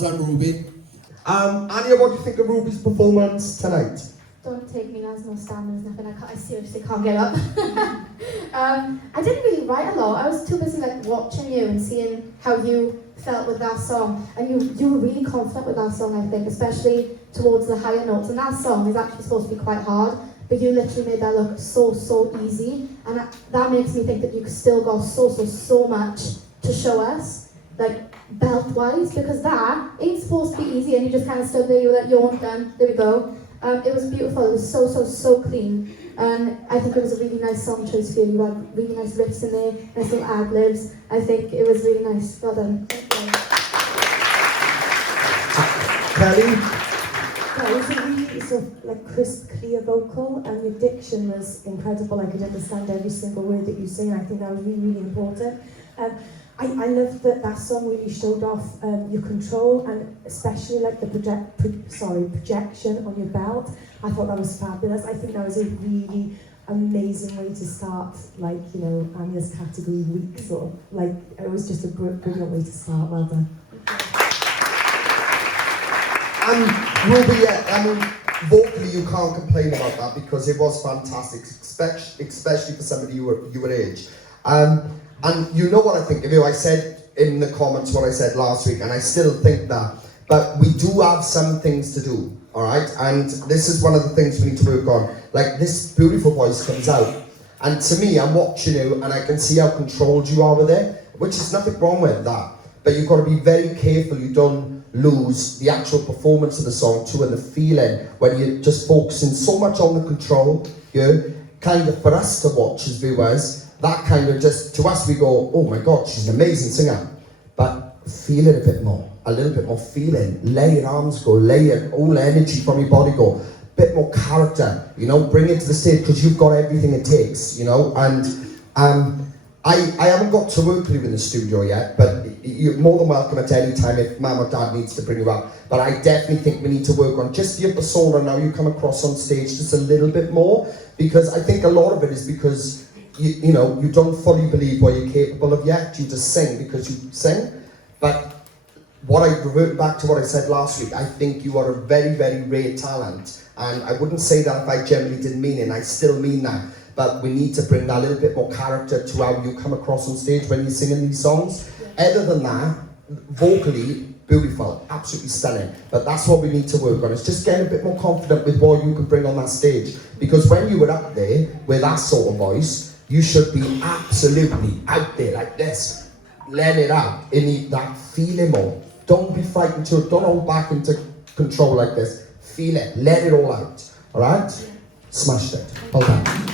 done, Ruby. Anya, what do you think of Ruby's performance tonight? Don't take me as no standards, nothing. I seriously can't get up. I didn't really write a lot. I was too busy like watching you and seeing how you felt with that song. And you were really confident with that song, I think, especially towards the higher notes. And that song is actually supposed to be quite hard, but you literally made that look so easy. And that makes me think that you still got so much to show us, like belt-wise, because that ain't supposed to be easy. And you just kind of stood there, you were like, you're done, there we go. It was beautiful, it was so clean, and I think it was a really nice song choice for you. You had really nice riffs in there, nice little ad-libs. I think it was really nice. Well done. Kelly? Yeah, it was a really sort of like crisp, clear vocal, and your diction was incredible. I could understand every single word that you sing. I think that was really important. I love that song really showed off your control, and especially like the projection on your belt. I thought that was fabulous. I think that was a really amazing way to start, like, you know, Anya's category week, sort of. Like, it was just a brilliant way to start. Well done. Ruby, I mean, vocally you can't complain about that because it was fantastic, especially for somebody your age. And you know what I think of you. I said in the comments what I said last week, and I still think that. But we do have some things to do, all right? And this is one of the things we need to work on. Like, this beautiful voice comes out. And to me, I'm watching you, and I can see how controlled you are with it, which is nothing wrong with that. But you've got to be very careful you don't lose the actual performance of the song too, and the feeling when you're just focusing so much on the control, you know, kind of for us to watch as viewers. That kind of just, to us we go, oh my God, she's an amazing singer. But feel it a bit more, a little bit more feeling. Let your arms go, let your whole energy from your body go. Bit more character, you know, bring it to the stage because you've got everything it takes, you know. And I haven't got to work with you in the studio yet, but you're more than welcome at any time if Mum or Dad needs to bring you up. But I definitely think we need to work on just your persona now you come across on stage just a little bit more, because I think a lot of it is because you know, you don't fully believe what you're capable of yet. You just sing because you sing. But what I revert back to what I said last week, I think you are a very rare talent. And I wouldn't say that if I generally didn't mean it, and I still mean that. But we need to bring that little bit more character to how you come across on stage when you're singing these songs. Other than that, vocally, beautiful, absolutely stunning. But that's what we need to work on. It's just getting a bit more confident with what you can bring on that stage. Because when you were up there with that sort of voice, you should be absolutely out there like this, letting it out, in that feeling more. Don't be frightened to it, don't hold back into control like this. Feel it, let it all out, all right? Smashed it, well done.